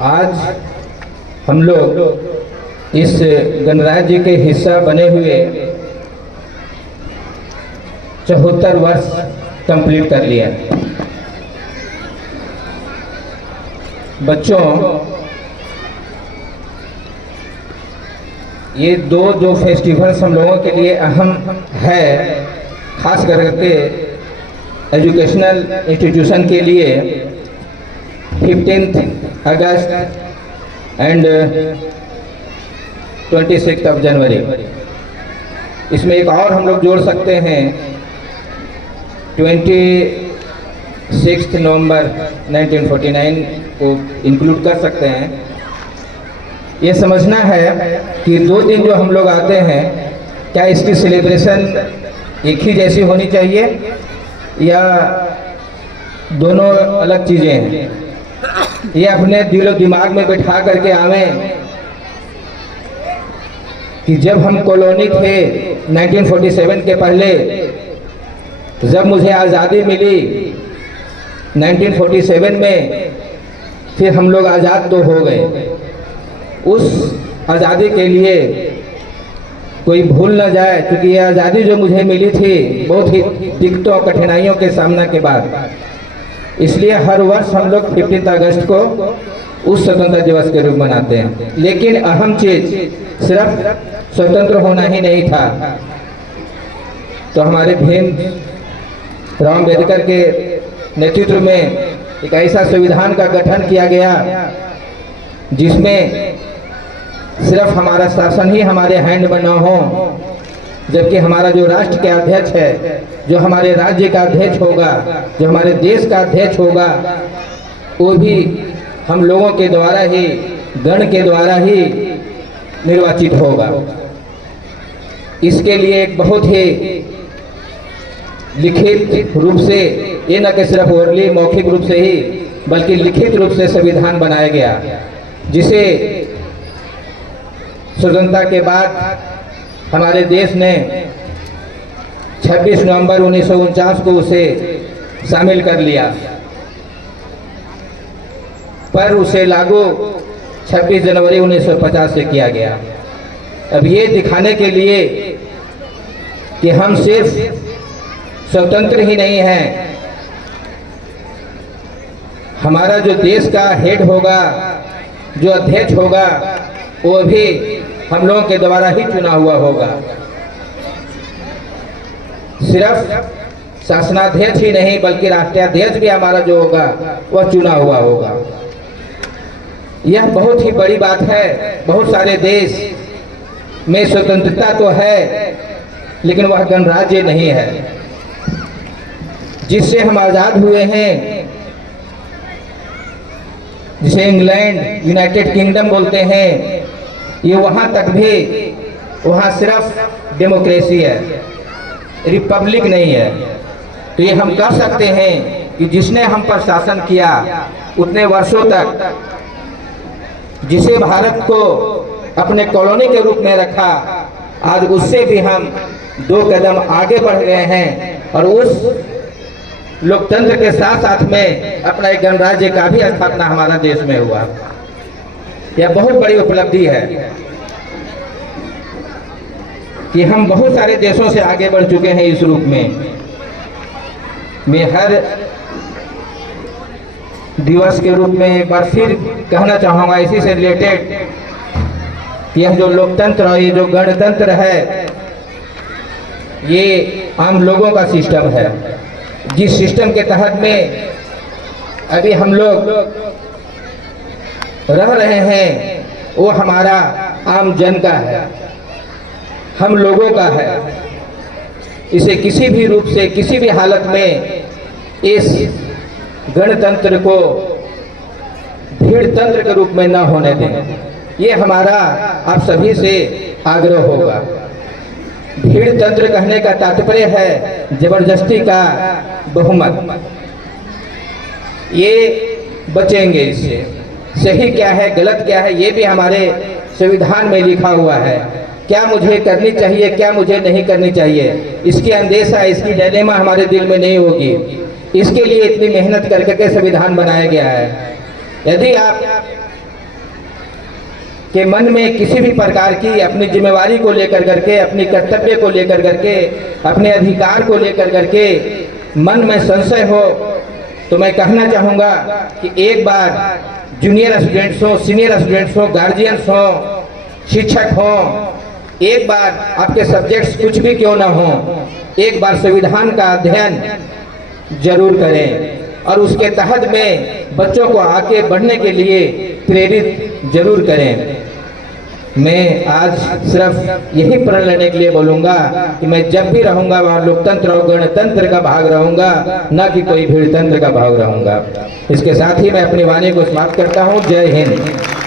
आज हम लोग इस गणराज्य के हिस्सा बने हुए 74 वर्ष कंप्लीट कर लिया। बच्चों, ये दो जो फेस्टिवल्स हम लोगों के लिए अहम है, खास करके एजुकेशनल इंस्टीट्यूशन के लिए 15 अगस्त एंड 26 जनवरी। इसमें एक और हम लोग जोड़ सकते हैं 26 नवंबर 1949 को इंक्लूड कर सकते हैं। ये समझना है कि 2 दिन जो हम लोग आते हैं, क्या इसकी सेलिब्रेशन एक ही जैसी होनी चाहिए या दोनों अलग चीज़ें हैं। ये अपने दिलो दिमाग में बैठा करके आवें कि जब हम कॉलोनी थे 1947 के पहले, जब मुझे आज़ादी मिली 1947 में, फिर हम लोग आज़ाद तो हो गए। उस आज़ादी के लिए कोई भूल न जाए, क्योंकि ये आज़ादी जो मुझे मिली थी बहुत ही दिक्कतों और कठिनाइयों के सामना के बाद, इसलिए हर वर्ष हम लोग 15 अगस्त को उस स्वतंत्रता दिवस के रूप में मनाते हैं। लेकिन अहम चीज़ सिर्फ स्वतंत्र होना ही नहीं था। तो हमारे भीम राव अम्बेडकर के नेतृत्व में एक ऐसा संविधान का गठन किया गया जिसमें सिर्फ हमारा शासन ही हमारे हैंड में न हो, जबकि हमारा जो राष्ट्र के अध्यक्ष है, जो हमारे राज्य का अध्यक्ष होगा, जो हमारे देश का अध्यक्ष होगा, वो भी हम लोगों के द्वारा ही, गण के द्वारा ही निर्वाचित होगा। इसके लिए एक बहुत ही लिखित रूप से, ये न कि सिर्फ ओरली मौखिक रूप से ही, बल्कि लिखित रूप से संविधान बनाया गया, जिसे स्वतंत्रता के बाद हमारे देश ने 26 नवंबर 1949 को उसे शामिल कर लिया, पर उसे लागू 26 जनवरी 1950 से किया गया। अब ये दिखाने के लिए कि हम सिर्फ स्वतंत्र ही नहीं हैं, हमारा जो देश का हेड होगा, जो अध्यक्ष होगा, वो भी हम लोगों के द्वारा ही चुना हुआ होगा। सिर्फ शासनाध्यक्ष ही नहीं, बल्कि राष्ट्राध्यक्ष भी हमारा जो होगा वह चुना हुआ होगा। यह बहुत ही बड़ी बात है। बहुत सारे देश में स्वतंत्रता तो है, लेकिन वह गणराज्य नहीं है। जिससे हम आज़ाद हुए हैं, जिसे इंग्लैंड, यूनाइटेड किंगडम बोलते हैं, ये वहाँ तक भी, वहाँ सिर्फ डेमोक्रेसी है, रिपब्लिक नहीं है। तो ये हम कह सकते हैं कि जिसने हम पर शासन किया उतने वर्षों तक, जिसे भारत को अपने कॉलोनी के रूप में रखा, आज उससे भी हम 2 कदम आगे बढ़ गए हैं और उस लोकतंत्र के साथ साथ में अपना एक गणराज्य का भी स्थापना हमारा देश में हुआ। यह बहुत बड़ी उपलब्धि है कि हम बहुत सारे देशों से आगे बढ़ चुके हैं इस रूप में। मैं हर दिवस के रूप में एक बार फिर कहना चाहूँगा इसी से रिलेटेड, यह जो लोकतंत्र और ये जो गणतंत्र है, ये आम लोगों का सिस्टम है। जिस सिस्टम के तहत में अभी हम लोग रह रहे हैं, वो हमारा आम जन का है, हम लोगों का है। इसे किसी भी रूप से, किसी भी हालत में इस गणतंत्र को भीड़तंत्र के रूप में न होने दें, ये हमारा आप सभी से आग्रह होगा। भीड़तंत्र कहने का तात्पर्य है जबरदस्ती का बहुमत। ये बचेंगे इससे। सही क्या है, गलत क्या है, ये भी हमारे संविधान में लिखा हुआ है। क्या मुझे करनी चाहिए, क्या मुझे नहीं करनी चाहिए, इसकी अंदेशा, इसकी डायलेमा हमारे दिल में नहीं होगी। इसके लिए इतनी मेहनत करके के संविधान बनाया गया है। यदि आप कि मन में किसी भी प्रकार की अपनी जिम्मेवारी को लेकर करके, अपनी कर्तव्य को लेकर करके, अपने अधिकार को लेकर करके मन में संशय हो, तो मैं कहना चाहूँगा कि एक बार जूनियर स्टूडेंट्स हो, सीनियर स्टूडेंट्स हो, गार्जियंस हो, शिक्षक हो, एक बार आपके सब्जेक्ट्स कुछ भी क्यों ना हो, एक बार संविधान का अध्ययन जरूर करें और उसके तहत में बच्चों को आगे बढ़ने के लिए प्रेरित जरूर करें। मैं आज सिर्फ यही प्रण लेने के लिए बोलूँगा कि मैं जब भी रहूँगा वहाँ लोकतंत्र और गणतंत्र का भाग रहूँगा, न कि कोई भीड़तंत्र का भाग रहूँगा। इसके साथ ही मैं अपनी वाणी को समाप्त करता हूँ। जय हिंद।